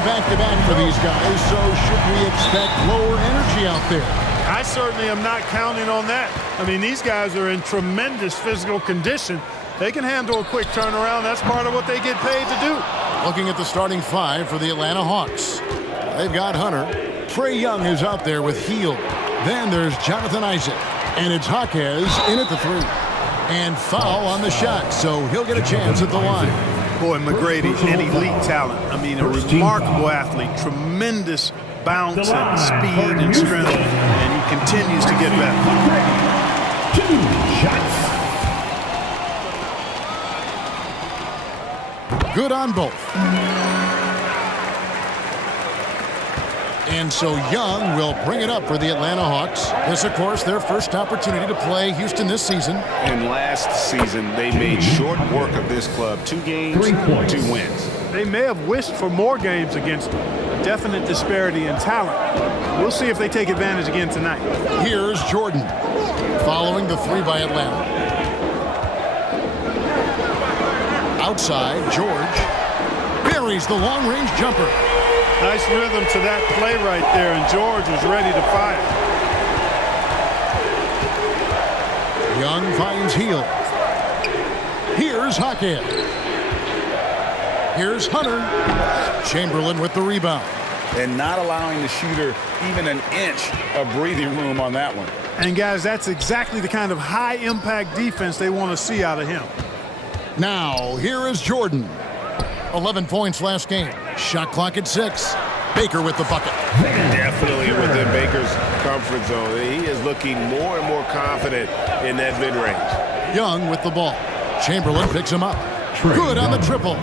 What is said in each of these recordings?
a back-to-back for these guys, so should we expect lower energy out there? I certainly am not counting on that. I mean, these guys are in tremendous physical condition. They can handle a quick turnaround. That's part of what they get paid to do. Looking at the starting five for the Atlanta Hawks. They've got Hunter. Trae Young is out there with Hield. Then there's Jonathan Isaac. And it's Jaquez in at the three. And foul on the shot, so he'll get a chance at the line. Boy, McGrady, an elite talent. I mean, a remarkable athlete. Tremendous bounce and speed and strength. And he continues to get better. 2 shots. Good on both. And so Young will bring it up for the Atlanta Hawks. This, of course, their first opportunity to play Houston this season. And last season, they made short work of this club. 2 games, 2 wins. They may have wished for more games against them. A definite disparity in talent. We'll see if they take advantage again tonight. Here's Jordan, following the three by Atlanta. Outside, George buries the long-range jumper. Nice rhythm to that play right there, and George was ready to fire. Young finds Hield. Here's Jaquez. Here's Hunter. Chamberlain with the rebound. And not allowing the shooter even an inch of breathing room on that one. And, guys, that's exactly the kind of high-impact defense they want to see out of him. Now, here is Jordan. 11 points last game. Shot clock at 6. Baker with the bucket. Definitely within Baker's comfort zone. He is looking more and more confident in that mid-range. Young with the ball. Chamberlain picks him up. Good on the triple.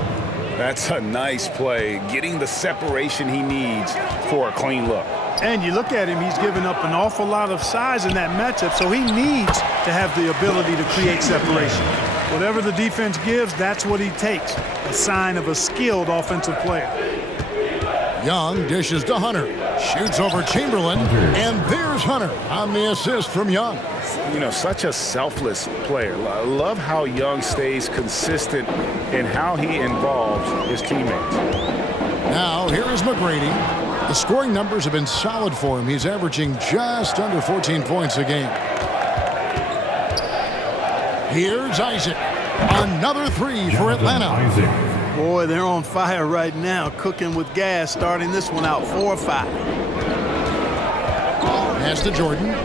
That's a nice play, getting the separation he needs for a clean look. And you look at him, he's given up an awful lot of size in that matchup, so he needs to have the ability to create separation. Whatever the defense gives, that's what he takes. A sign of a skilled offensive player. Young dishes to Hunter. Shoots over Chamberlain. And there's Hunter on the assist from Young. You know, such a selfless player. I love how Young stays consistent in how he involves his teammates. Now, here is McGrady. The scoring numbers have been solid for him. He's averaging just under 14 points a game. Here's Isaac. Another three for Atlanta. Boy, they're on fire right now, cooking with gas, starting this one out 4-5. Pass to Jordan.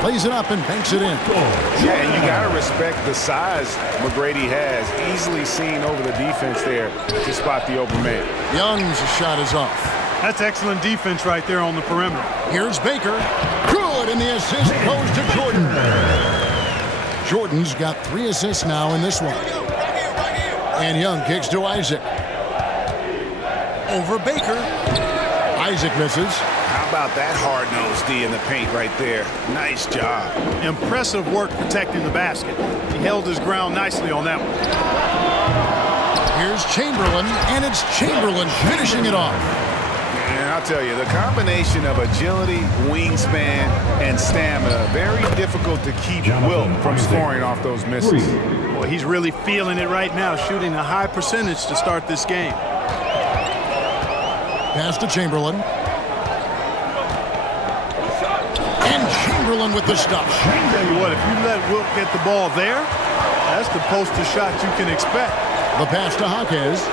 Plays it up and banks it in. Yeah, and you got to respect the size McGrady has. Easily seen over the defense there to spot the open man. Young's shot is off. That's excellent defense right there on the perimeter. Here's Baker. Good, and the assist goes to Jordan. Jordan's got 3 assists now in this one. And Young kicks to Isaac. Over Baker. Isaac misses. How about that hard-nosed D in the paint right there? Nice job. Impressive work protecting the basket. He held his ground nicely on that one. Here's Chamberlain, and it's Chamberlain finishing it off. And I'll tell you, the combination of agility, wingspan, and stamina, very difficult to keep Wilt from scoring off those misses. Boy, he's really feeling it right now, shooting a high percentage to start this game. Pass to Chamberlain. And Chamberlain with the stuff. I tell you what, if you let Wilt get the ball there, that's the poster shot you can expect. The pass to Jaquez.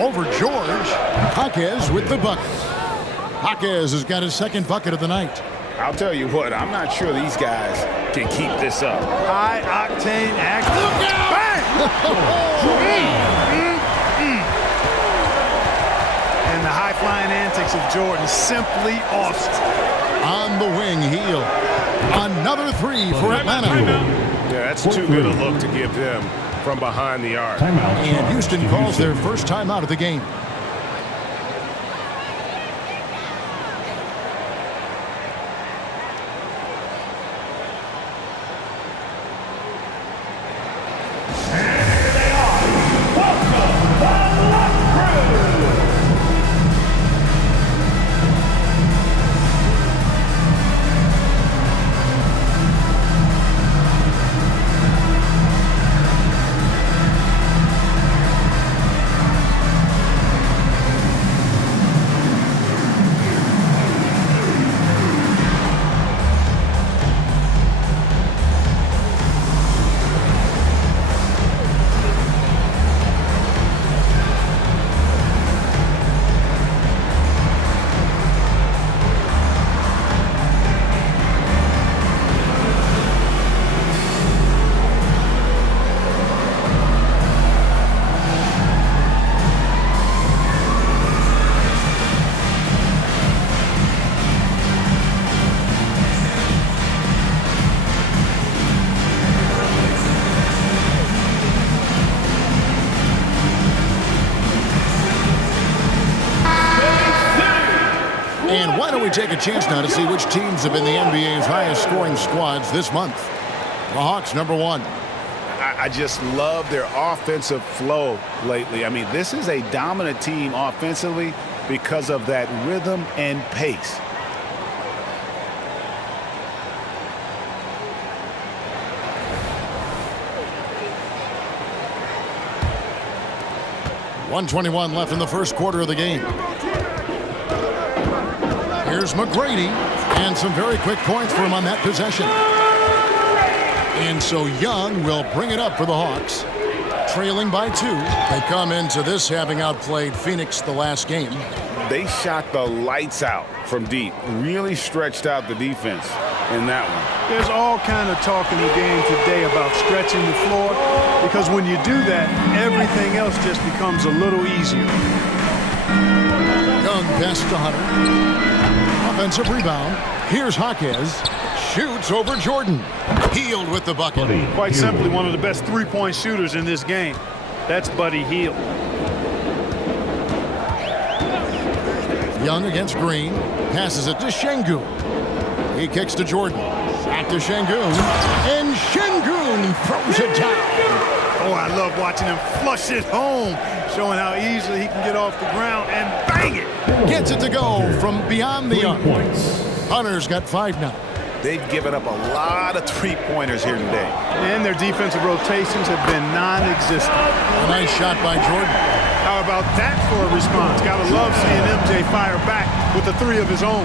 Over George. Jaquez with the bucket. Jaquez has got his second bucket of the night. I'll tell you what, I'm not sure these guys can keep this up. High-octane action. Look out! Bang! And the high-flying antics of Jordan simply awesome. On the wing, Hield. Another three for Atlanta. Yeah, that's too good a look to give them from behind the arc. And Houston calls their first timeout of the game. we take a chance now to see which teams have been the NBA's highest scoring squads this month. The Hawks, number 1. I just love their offensive flow lately. I mean, this is a dominant team offensively because of that rhythm and pace. .121 left in the first quarter of the game. Here's McGrady, and some very quick points for him on that possession. And so Young will bring it up for the Hawks, trailing by 2. They come into this having outplayed Phoenix the last game. They shot the lights out from deep, really stretched out the defense in that one. There's all kind of talk in the game today about stretching the floor, because when you do that, everything else just becomes a little easier. Young passes to Hunter. Offensive rebound. Here's Jaquez. Shoots over Jordan. Hield with the bucket. Quite simply, one of the best three-point shooters in this game. That's Buddy Hield. Young against Green. Passes it to Şengün. He kicks to Jordan. Back to Şengün. And Şengün throws it down. Oh, I love watching him flush it home, showing how easily he can get off the ground and bang it. Gets it to go from beyond the arc. Hunter's got 5 now. They've given up a lot of three-pointers here today. And their defensive rotations have been non-existent. A nice shot by Jordan. How about that for a response? Gotta love seeing MJ fire back with a 3 of his own.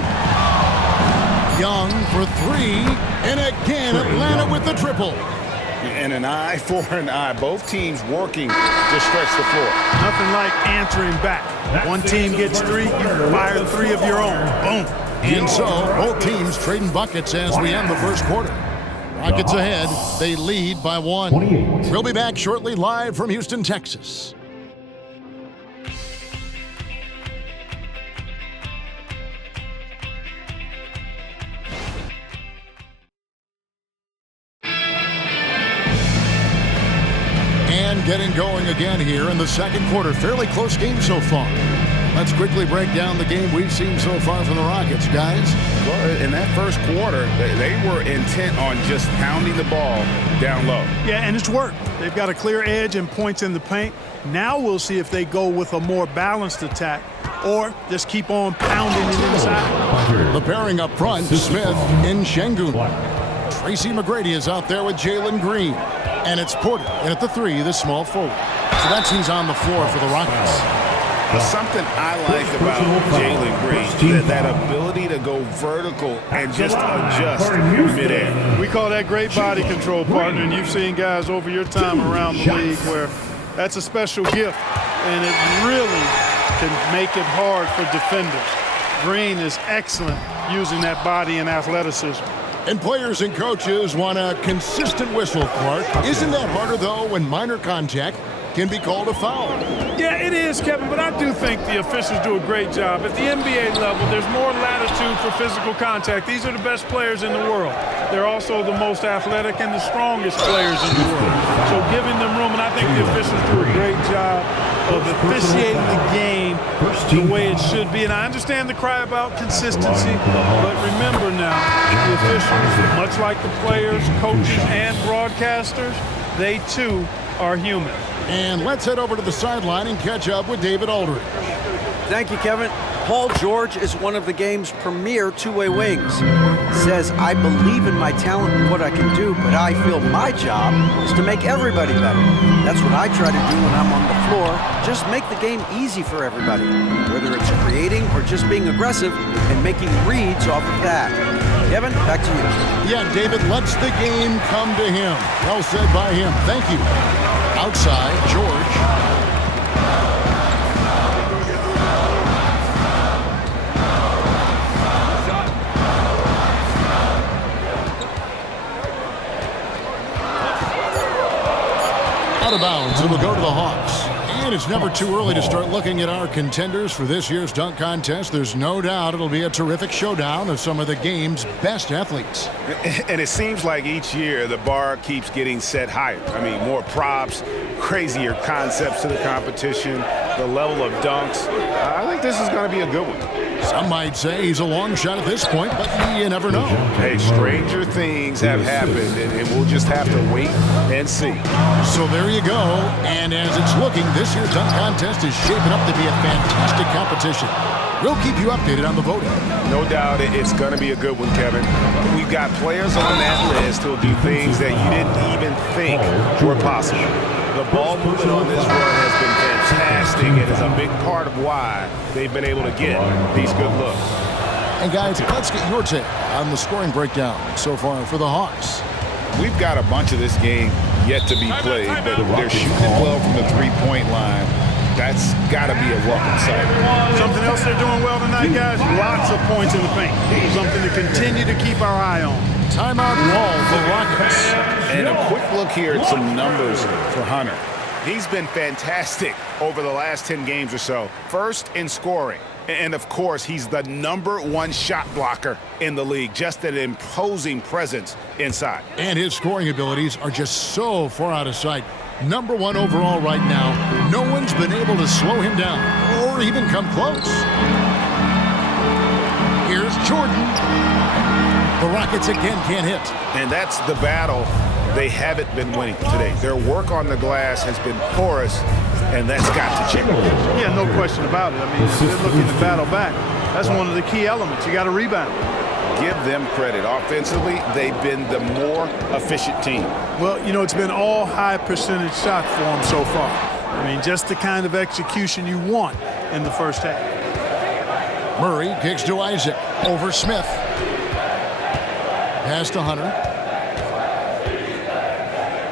Young for 3, and again Atlanta with the triple. And an eye for an eye. Both teams working to stretch the floor. Nothing like answering back. One team gets 3, you fire 3 of your own. Boom. And so both teams trading buckets as we end the first quarter. Rockets ahead. They lead by 1. We'll be back shortly, live from Houston, Texas. And getting going again here in the second quarter. Fairly close game so far. Let's quickly break down the game we've seen so far from the Rockets, guys. Well, in that first quarter, they were intent on just pounding the ball down low. Yeah, and it's worked. They've got a clear edge and points in the paint. Now we'll see if they go with a more balanced attack or just keep on pounding it inside. The pairing up front, Smith and Şengün. Tracy McGrady is out there with Jalen Green. And it's Porter in at the 3, the small forward. So that's who's on the floor for the Rockets. But something I like about Jalen Green, that ability to go vertical and just adjust midair. We call that great body control, partner, and you've seen guys over your time around the league where that's a special gift, and it really can make it hard for defenders. Green is excellent using that body and athleticism. And players and coaches want a consistent whistle, Clark. Isn't that harder, though, when minor contact can be called a foul? Yeah, it is, Kevin, but I do think the officials do a great job. At the NBA level, there's more latitude for physical contact. These are the best players in the world. They're also the most athletic and the strongest players in the world. So giving them room, and I think the officials do a great job of officiating the game the way it should be. And I understand the cry about consistency, but remember now, the officials, much like the players, coaches, and broadcasters, they too are human. And let's head over to the sideline and catch up with David Aldridge. Thank you, Kevin. Paul George is one of the game's premier two-way wings. Says, I believe in my talent and what I can do, but I feel my job is to make everybody better. That's what I try to do when I'm on the floor. Just make the game easy for everybody, whether it's creating or just being aggressive and making reads off of that. Kevin, back to you. Yeah, David lets the game come to him. Well said by him. Thank you. Outside, George. Out of bounds, it'll go to the Hawks. And it's never too early to start looking at our contenders for this year's dunk contest. There's no doubt it'll be a terrific showdown of some of the game's best athletes. And it seems like each year the bar keeps getting set higher. I mean, more props, crazier concepts to the competition, the level of dunks. I think this is going to be a good one. Some might say he's a long shot at this point, but you never know. Hey, stranger things have happened, and we'll just have to wait and see. So there you go. And as it's looking, this year's dunk contest is shaping up to be a fantastic competition. We'll keep you updated on the voting. No doubt it's going to be a good one, Kevin. We've got players on that list who'll do things that you didn't even think were possible. The ball movement on this run has been fantastic and is a big part of why they've been able to get these good looks. And guys, let's get your take on the scoring breakdown so far for the Hawks. We've got a bunch of this game yet to be played, but they're shooting it well from the three-point line. That's got to be a welcome sight. Something else they're doing well tonight, guys, lots of points in the paint. Something to continue to keep our eye on. Timeout call for Rockets. And a quick look here at some numbers for Hunter. He's been fantastic over the last 10 games or so. First in scoring. And, of course, he's the #1 shot blocker in the league. Just an imposing presence inside. And his scoring abilities are just so far out of sight. #1 overall right now. No one's been able to slow him down or even come close. Here's Jordan. The Rockets again can't hit. And that's the battle they haven't been winning today. Their work on the glass has been porous, and that's got to change. Yeah, no question about it. I mean, if they're looking to battle back. That's one of the key elements. You got to rebound. Give them credit. Offensively, they've been the more efficient team. Well, you know, it's been all high percentage shots for them so far. I mean, just the kind of execution you want in the first half. Murray kicks to Isaac. Over Smith. Pass to Hunter.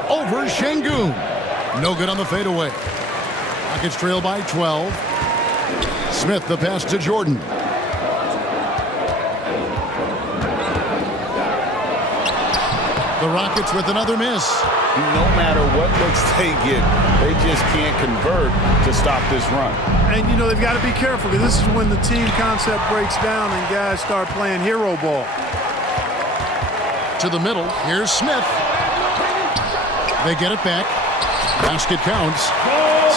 Over Şengün. No good on the fadeaway. Rockets trail by 12. Smith the pass to Jordan. The Rockets with another miss. No matter what looks they get, they just can't convert to stop this run. And, you know, they've got to be careful because this is when the team concept breaks down and guys start playing hero ball. To the middle. Here's Smith. They get it back. Basket counts.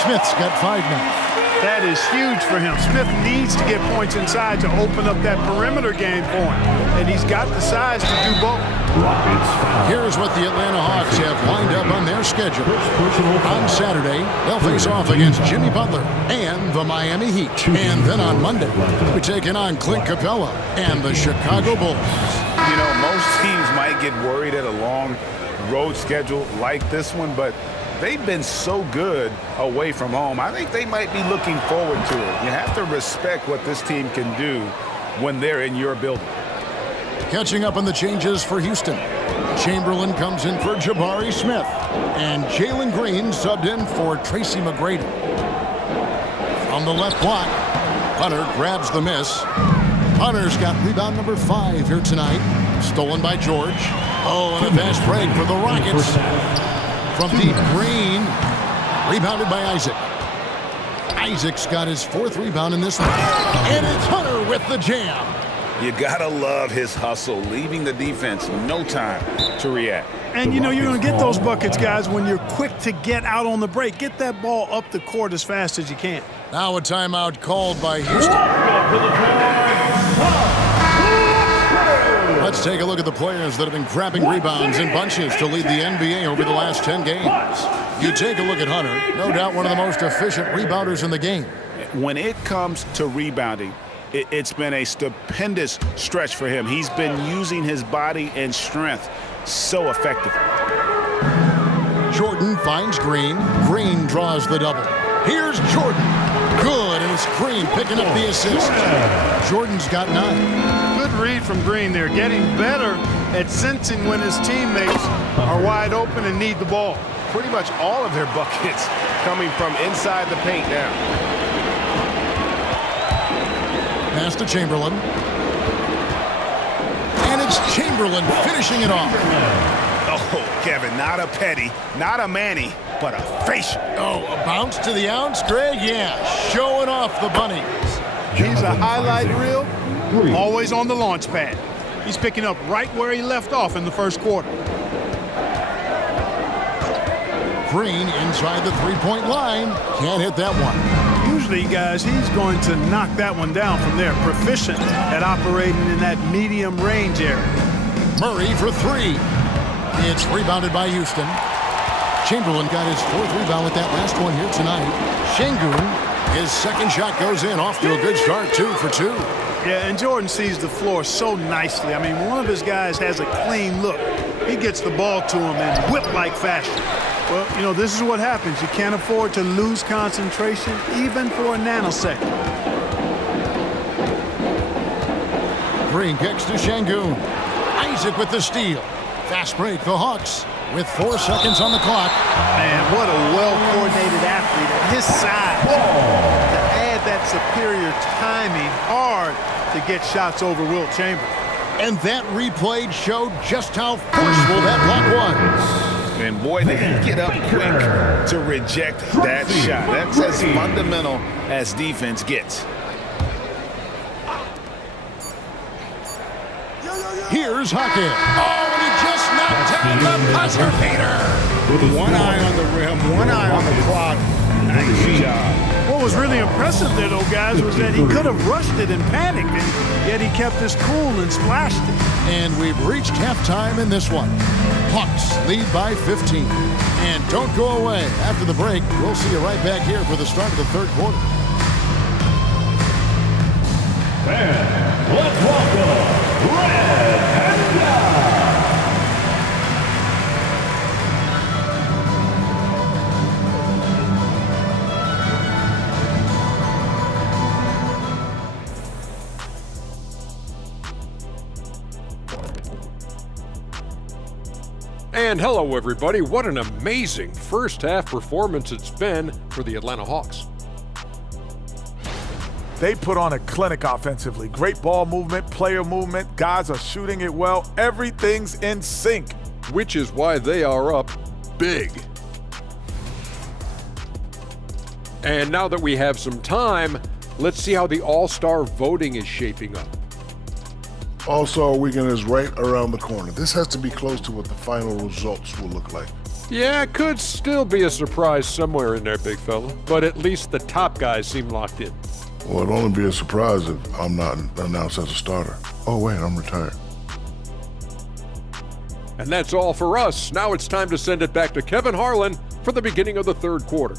Smith's got 5 now. That is huge for him. Smith needs to get points inside to open up that perimeter game for him. And he's got the size to do both. Here's what the Atlanta Hawks have lined up on their schedule. On Saturday, they'll face off against Jimmy Butler and the Miami Heat. And then on Monday, we're taking on Clint Capella and the Chicago Bulls. You know, most teams might get worried at a long road schedule like this one, but they've been so good away from home. I think they might be looking forward to it. You have to respect what this team can do when they're in your building. Catching up on the changes for Houston. Chamberlain comes in for Jabari Smith. And Jalen Green subbed in for Tracy McGrady. From the left block, Hunter grabs the miss. Hunter's got rebound number 5 here tonight. Stolen by George. Oh, and a fast break for the Rockets. From deep, Green. Rebounded by Isaac. Isaac's got his 4th rebound in this one. And it's Hunter with the jam. You gotta love his hustle, leaving the defense no time to react. And, you know, you're going to get those buckets, guys, when you're quick to get out on the break. Get that ball up the court as fast as you can. Now a timeout called by Houston. Let's take a look at the players that have been grabbing rebounds in bunches to lead the NBA over the last 10 games. You take a look at Hunter, no doubt one of the most efficient rebounders in the game. When it comes to rebounding, it's been a stupendous stretch for him. He's been using his body and strength so effectively. Jordan finds Green. Green draws the double. Here's Jordan. Good, and it's Green picking up the assist. Jordan's got 9. Good read from Green there, getting better at sensing when his teammates are wide open and need the ball. Pretty much all of their buckets coming from inside the paint now. Pass to Chamberlain. And it's Chamberlain finishing it off. Oh, Kevin, not a petty, not a Manny, but a facial. Oh, a bounce to the ounce, Greg? Yeah, showing off the bunnies. He's a highlight reel, always on the launch pad. He's picking up right where he left off in the first quarter. Green inside the 3-point line. Can't hit that one. athlete, guys. He's going to knock that one down from there. Proficient at operating in that medium range area. Murray for three. It's rebounded by Houston. Chamberlain got his fourth rebound with that last one here tonight. Şengün, his second shot goes in, off to a good start, 2 for 2. Yeah, and Jordan sees the floor so nicely. I mean, one of his guys has a clean look. He gets the ball to him in whip-like fashion. Well, you know, this is what happens. You can't afford to lose concentration even for a nanosecond. Green kicks to Şengün. Isaac with the steal. Fast break, the Hawks with 4 seconds on the clock. Man, what a well-coordinated athlete at his size. To add that superior timing, hard to get shots over Wilt Chamberlain. And that replay showed just how forceful that block was. And boy, did he get up quick to reject that shot. That's as fundamental as defense gets. Here's Hackett. Oh, and he just knocked down the buzzer beater. With one eye on the rim, one eye on the clock. Nice job. What was really impressive there, though, guys, was that he could have rushed it and panicked, and yet he kept his cool and splashed it. And we've reached halftime in this one. Hawks lead by 15. And don't go away. After the break, we'll see you right back here for the start of the third quarter. And let's welcome Red Panda. And hello, everybody. What an amazing first half performance it's been for the Atlanta Hawks. They put on a clinic offensively. Great ball movement, player movement. Guys are shooting it well. Everything's in sync. Which is why they are up big. And now that we have some time, let's see how the All-Star voting is shaping up. All-Star Weekend is right around the corner. This has to be close to what the final results will look like. Yeah, it could still be a surprise somewhere in there, big fella. But at least the top guys seem locked in. Well, it'll only be a surprise if I'm not announced as a starter. Oh, wait, I'm retired. And that's all for us. Now it's time to send it back to Kevin Harlan for the beginning of the third quarter.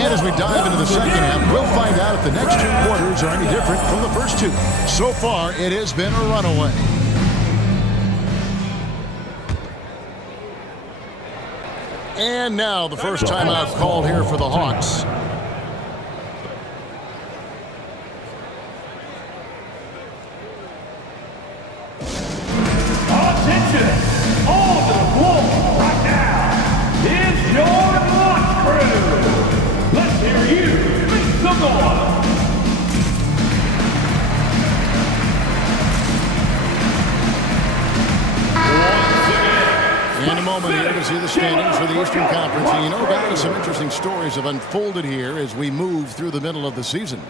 And as we dive into the second half, we'll find out if the next 2 quarters are any different from the first 2. So far, it has been a runaway. And now the first timeout called here for the Hawks. Attention! On the floor right now is your launch crew. Let's hear you make some noise. In a moment here to see the standings for the Eastern Conference. And you know, guys, some interesting stories have unfolded here as we move through the middle of the season.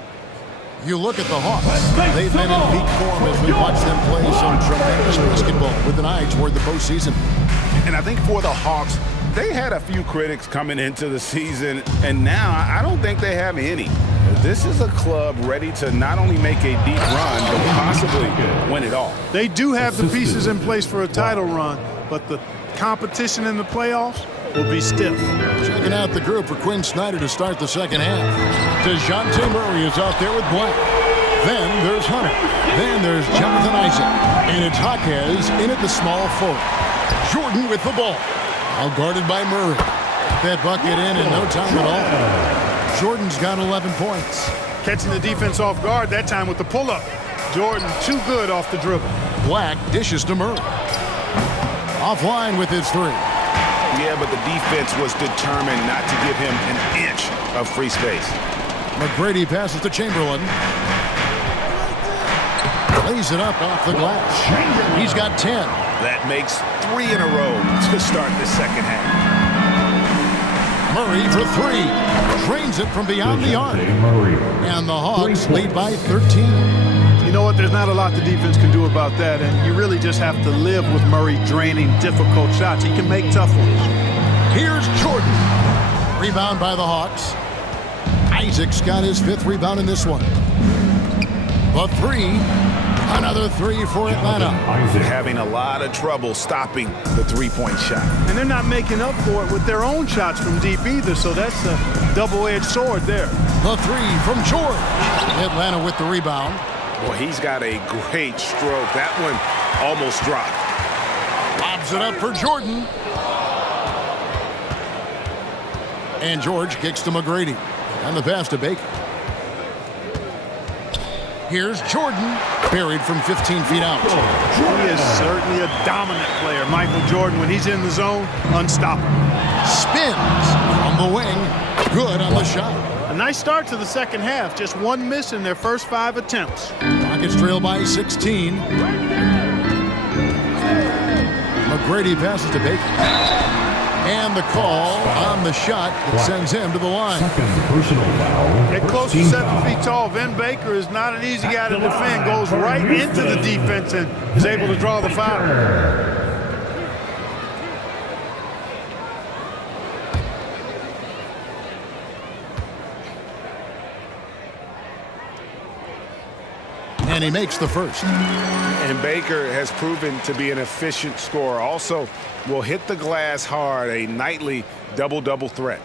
You look at the Hawks. They've been in peak form as we watch them play some tremendous basketball with an eye toward the postseason. And I think for the Hawks, they had a few critics coming into the season, and now I don't think they have any. This is a club ready to not only make a deep run, but possibly win it all. They do have the pieces in place for a title run, but the competition in the playoffs will be stiff. Checking out the group for Quinn Snyder to start the second half. DeJounte Murray is out there with Black. Then there's Hunter. Then there's Jonathan Isaac. And it's Jaquez in at the small forward. Jordan with the ball. Now guarded by Murray. That bucket in no time at all. Jordan's got 11 points. Catching the defense off guard, that time with the pull-up. Jordan too good off the dribble. Black dishes to Murray. Offline with his 3. Yeah, but the defense was determined not to give him an inch of free space. McGrady passes to Chamberlain. Lays it up off the glass. He's got 10. That makes 3 in a row to start the second half. Murray for 3. drains it from beyond the arc. And the Hawks lead by 13. You know what? There's not a lot the defense can do about that, and you really just have to live with Murray draining difficult shots. He can make tough ones. Here's Jordan. Rebound by the Hawks. Isaac's got his 5th rebound in this one. The 3. Another 3 for Atlanta. Having a lot of trouble stopping the three-point shot. And they're not making up for it with their own shots from deep either, so that's a double-edged sword there. The 3 from George. Atlanta with the rebound. Boy, he's got a great stroke. That one almost dropped. Lobs it up for Jordan. And George kicks to McGrady. And the pass to Baker. Here's Jordan, buried from 15 feet out. He is certainly a dominant player. Michael Jordan, when he's in the zone, unstoppable. Spins from the wing. Good on the shot. A nice start to the second half. Just one miss in their first 5 attempts. Rockets trail by 16. McGrady passes to Baker. And the call on the shot that sends him to the line. At close to 7 feet tall, Vin Baker is not an easy guy to defend. Goes right into the defense and is able to draw the foul. And he makes the first. And Baker has proven to be an efficient scorer. Also, will hit the glass hard, a nightly double-double threat.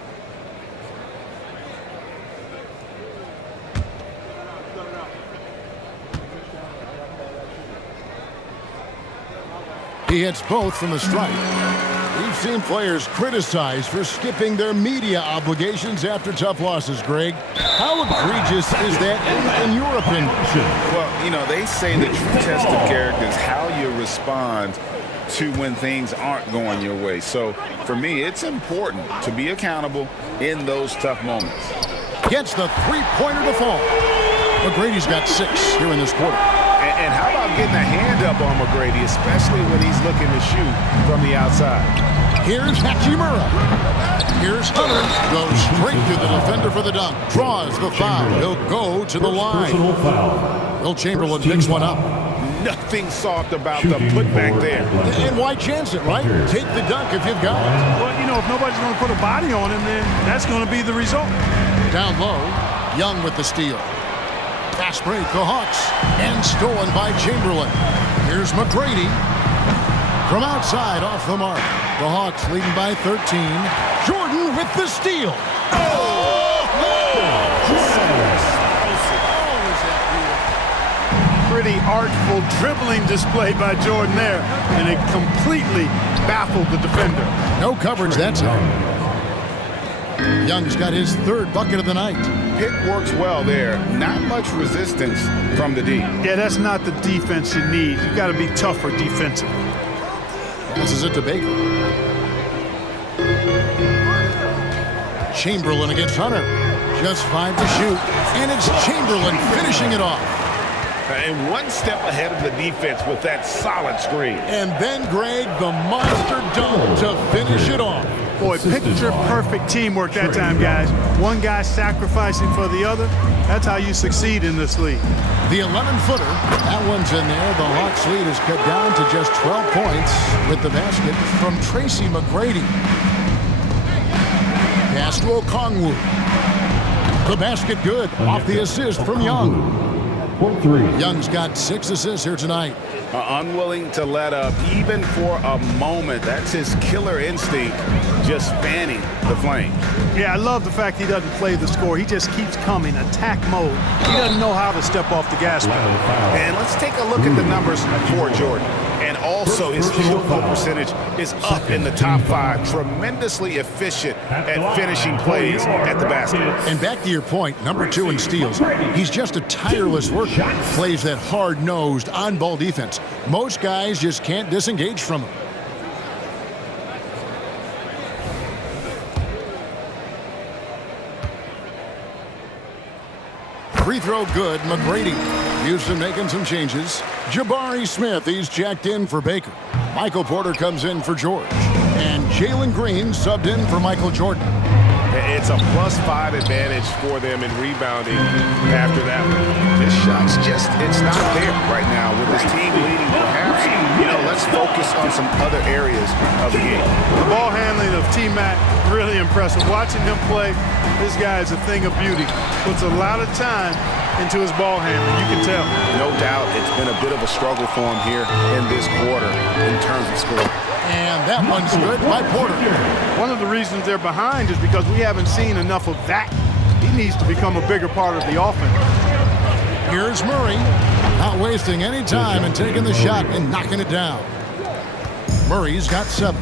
He hits both from the stripe. We've seen players criticized for skipping their media obligations after tough losses, Greg. How egregious is that in your opinion? Well, you know, they say the true test of character is how you respond to when things aren't going your way. So, for me, it's important to be accountable in those tough moments. Gets the three-pointer to fall. McGrady's got 6 here in this quarter. And how about getting a hand up on McGrady, especially when he's looking to shoot from the outside? Here's Hachimura. Here's Hunter. Goes straight to the defender for the dunk. Draws the foul. He'll go to the line. Will Chamberlain picks one up. Nothing soft about the putback there. And why chance it, right? Take the dunk if you've got it. Well, you know, if nobody's going to put a body on him, then that's going to be the result. Down low, Young with the steal. Fast break, the Hawks, and stolen by Chamberlain. Here's McGrady. From outside, off the mark. The Hawks leading by 13. Jordan with the steal. Pretty artful dribbling display by Jordan there, and it completely baffled the defender. No coverage that time. Young's got his 3rd bucket of the night. Pick works well there. Not much resistance from the D. Yeah, that's not the defense you need. You got to be tougher defensively. Passes it to Baker. Chamberlain against Hunter. Just 5 to shoot. And it's Chamberlain finishing it off. And one step ahead of the defense with that solid screen. And then, Greg, the monster dunk to finish it off. Boy, picture-perfect teamwork that time, guys. One guy sacrificing for the other. That's how you succeed in this league. The 11-footer, that one's in there. The Hawks lead is cut down to just 12 points with the basket from Tracy McGrady. Pass to Okongwu. The basket good off the assist from Young. Young's got 6 assists here tonight. Unwilling to let up even for a moment. That's his killer instinct, just fanning the flames. Yeah, I love the fact he doesn't play the score. He just keeps coming, attack mode. He doesn't know how to step off the gas pedal. And let's take a look at the numbers for Jordan. And also his field goal percentage is up in the top 5. Tremendously efficient at finishing plays at the basket. And back to your point, number 2 in steals. He's just a tireless worker. Plays that hard-nosed, on-ball defense. Most guys just can't disengage from him. Free throw good, McGrady. Houston making some changes. Jabari Smith, he's checked in for Baker. Michael Porter comes in for George. And Jalen Green subbed in for Michael Jordan. It's a +5 advantage for them in rebounding after that one. This shot's just, it's not there right now with this team leading. Perhaps, let's focus on some other areas of the game. The ball handling of T-Mac, really impressive. Watching him play, this guy is a thing of beauty. Puts a lot of time into his ball handling, you can tell. No doubt it's been a bit of a struggle for him here in this quarter in terms of scoring. And that one's good by Porter. One of the reasons they're behind is because we haven't seen enough of that. He needs to become a bigger part of the offense. Here's Murray, not wasting any time and taking the shot and knocking it down. Murray's got 7.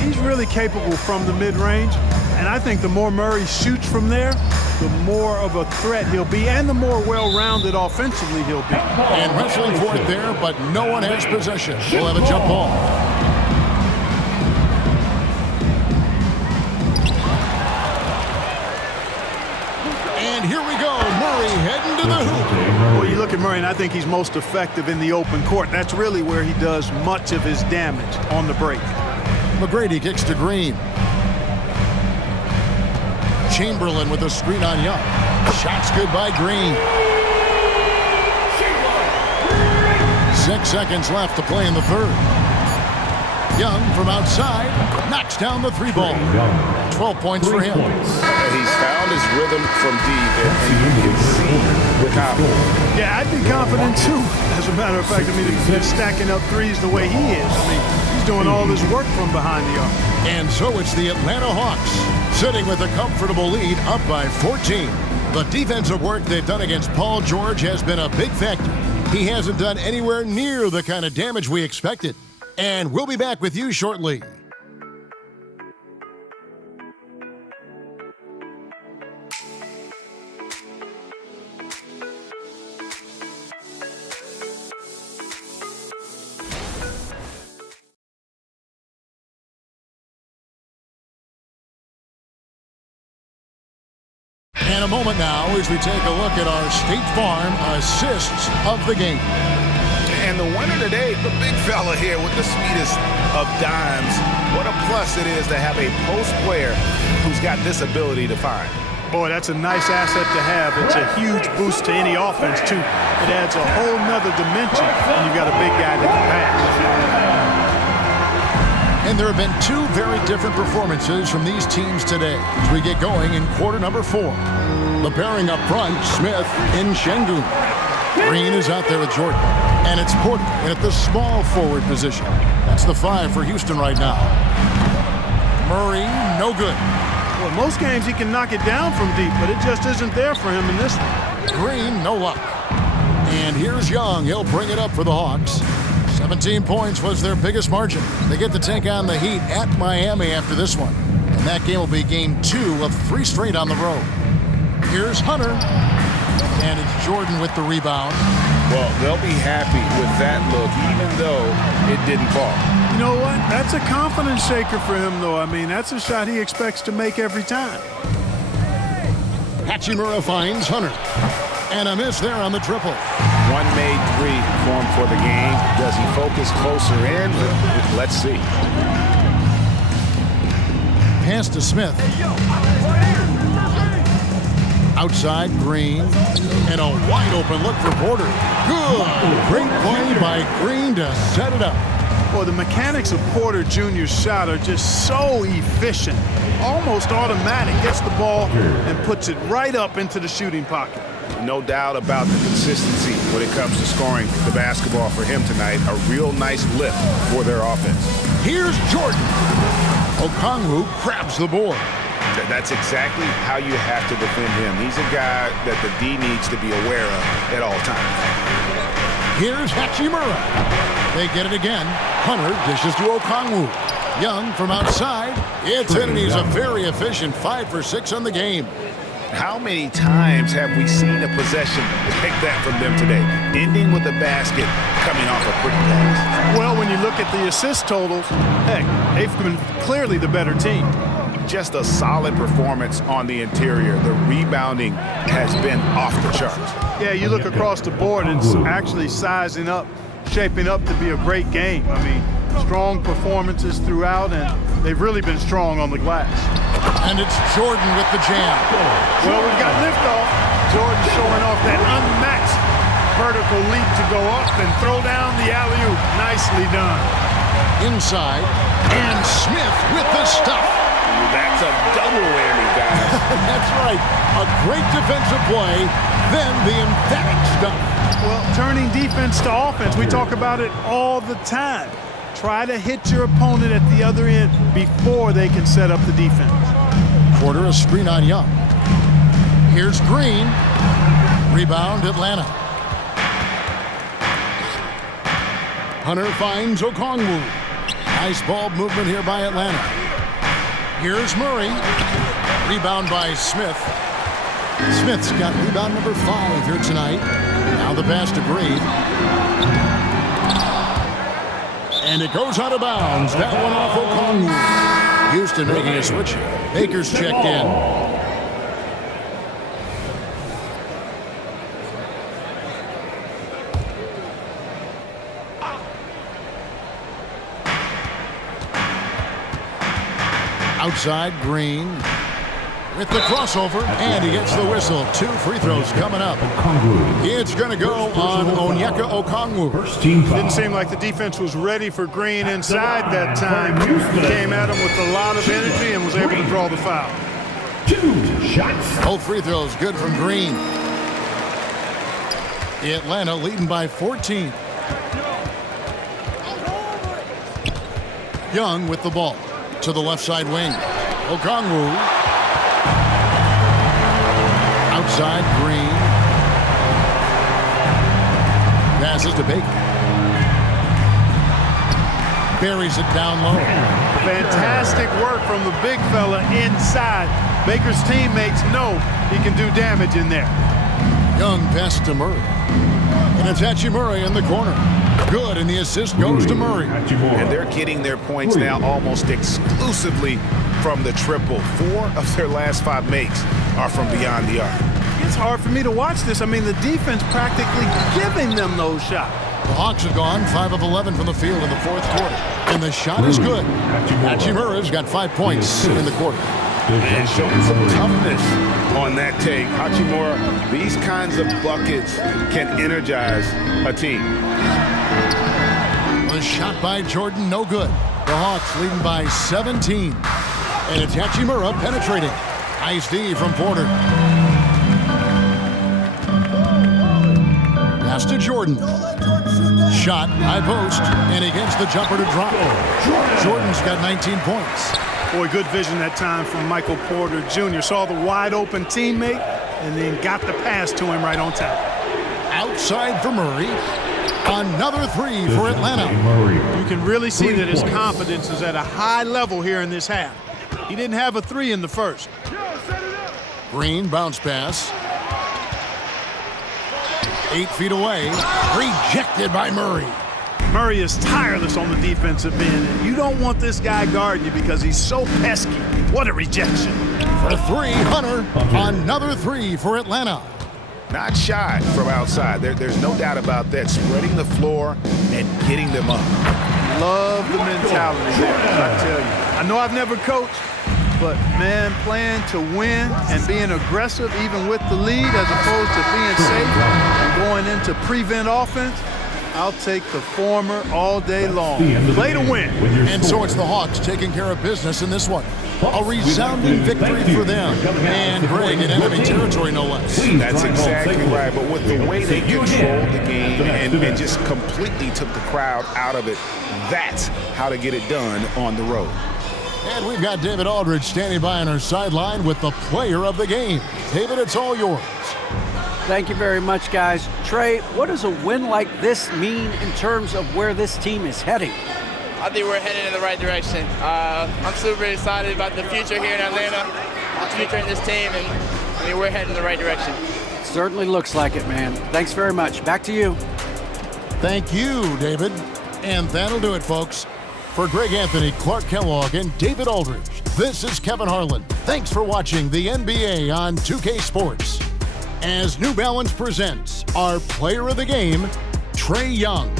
He's really capable from the mid-range, and I think the more Murray shoots from there, the more of a threat he'll be and the more well-rounded offensively he'll be. And wrestling for it there, but no one has possession. We'll have a jump ball. And here we go. Murray heading to the hoop. Well, you look at Murray, and I think he's most effective in the open court. That's really where he does much of his damage on the break. McGrady kicks to Green. Chamberlain with a screen on Young. Shot's good by Green. 6 seconds left to play in the third. Young from outside knocks down the 3-ball. 12 points for him. He's found his rhythm from deep, and you can see the confidence. Yeah, I'd be confident too. As a matter of fact, if he's stacking up threes the way he is. He's doing all this work from behind the arc. And so it's the Atlanta Hawks sitting with a comfortable lead up by 14. The defensive work they've done against Paul George has been a big factor. He hasn't done anywhere near the kind of damage we expected. And we'll be back with you shortly. And a moment now as we take a look at our State Farm assists of the game. And the winner today, the big fella here with the sweetest of dimes. What a plus it is to have a post player who's got this ability to find. Boy, that's a nice asset to have. It's a huge boost to any offense, too. It adds a whole nother dimension when you've got a big guy that can pass. And there have been 2 very different performances from these teams today as we get going in quarter number 4. The pairing up front, Smith in Şengün. Green is out there with Jordan. And it's Porter in at the small forward position. That's the 5 for Houston right now. Murray, no good. Well, most games he can knock it down from deep, but it just isn't there for him in this one. Green, no luck. And here's Young. He'll bring it up for the Hawks. 17 points was their biggest margin. They get to take on the Heat at Miami after this one. And that game will be game 2 of 3 straight on the road. Here's Hunter. And it's Jordan with the rebound. Well, they'll be happy with that look, even though it didn't fall. You know what? That's a confidence shaker for him, though. That's a shot he expects to make every time. Hachimura finds Hunter. And a miss there on the triple. 1 made 3 for him for the game. Does he focus closer in? Let's see. Pass to Smith. Outside, Green. And a wide open look for Porter. Good. Great play by Green to set it up. Boy, the mechanics of Porter Jr.'s shot are just so efficient. Almost automatic. Gets the ball and puts it right up into the shooting pocket. No doubt about the consistency when it comes to scoring the basketball for him tonight. A real nice lift for their offense. Here's Jordan. Okongwu grabs the board. That's exactly how you have to defend him. He's a guy that the D needs to be aware of at all times. Here's Hachimura. They get it again. Hunter dishes to Okongwu. Young from outside. It's in, and he's a very efficient 5 for 6 on the game. How many times have we seen a possession like that from them today, ending with a basket coming off a quick pass? Well, when you look at the assist totals, heck, they've been clearly the better team. Just a solid performance on the interior. The rebounding has been off the charts. Yeah, you look across the board, it's actually sizing up, shaping up to be a great game. Strong performances throughout, and they've really been strong on the glass. And it's Jordan with the jam. Well, we've got liftoff. Jordan showing off that unmatched vertical leap to go up and throw down the alley-oop. Nicely done. Inside, and Smith with the stuff. That's a double whammy, guys. That's right. A great defensive play, then the emphatic stuff. Well, turning defense to offense, we talk about it all the time. Try to hit your opponent at the other end before they can set up the defense. Porter, a screen on Young. Here's Green. Rebound, Atlanta. Hunter finds Okongwu. Nice ball movement here by Atlanta. Here's Murray. Rebound by Smith. Smith's got rebound number 5 here tonight. Now the pass to Green. And it goes out of bounds. That one off Okongwu. Houston making a switch. Baker's checked in. Outside, Green with the crossover, and he gets the whistle. 2 free throws coming up. It's going to go on Onyeka Okongwu. Didn't seem like the defense was ready for Green inside that time. He came at him with a lot of energy and was able to draw the foul. 2 shots. Both free throws good from Green. Atlanta leading by 14. Young with the ball. To the left side wing. Okongwu. Outside, Green. Passes to Baker. Buries it down low. Fantastic work from the big fella inside. Baker's teammates know he can do damage in there. Young pass to Murray. And it's Hachimura in the corner. Good, and the assist goes to Murray. And they're getting their points now almost exclusively from the triple. 4 of their last 5 makes are from beyond the arc. It's hard for me to watch this. I mean, the defense practically giving them those shots. The Hawks have gone 5 of 11 from the field in the 4th quarter. And the shot is good. Hachimura's got 5 points in the quarter. And showing some toughness on that take. Hachimura, these kinds of buckets can energize a team. A shot by Jordan, no good. The Hawks leading by 17. And it's Hachimura penetrating. Nice D from Porter. Pass to Jordan. Shot, high post, and he gets the jumper to drop. Jordan's got 19 points. Boy, good vision that time from Michael Porter Jr. Saw the wide open teammate and then got the pass to him right on time. Outside for Murray. Another 3 for Atlanta. You can really see that his confidence is at a high level here in this half. He didn't have a 3 in the first. Green bounce pass. 8 feet away. Rejected by Murray. Murray is tireless on the defensive end, and you don't want this guy guarding you because he's so pesky. What a rejection. For 3, Hunter. Another 3 for Atlanta. Not shy from outside. There's no doubt about that. Spreading the floor and getting them up. Love the mentality there, I tell you. I know I've never coached, but, man, playing to win and being aggressive even with the lead as opposed to being safe and going into prevent offense, I'll take the former all day long. Play to win. And so it's the Hawks taking care of business in this one. A resounding victory for them. And Greg in enemy territory, no less. That's exactly right. But with the way they controlled the game and just completely took the crowd out of it, that's how to get it done on the road. And we've got David Aldridge standing by on our sideline with the player of the game. David, it's all yours. Thank you very much, guys. Trey, what does a win like this mean in terms of where this team is heading? I think we're heading in the right direction. I'm super excited about the future here in Atlanta, the future in this team, and I mean, we're heading in the right direction. Certainly looks like it, man. Thanks very much. Back to you. Thank you, David. And that'll do it, folks. For Greg Anthony, Clark Kellogg, and David Aldridge, this is Kevin Harlan. Thanks for watching the NBA on 2K Sports. As New Balance presents our player of the game, Trae Young.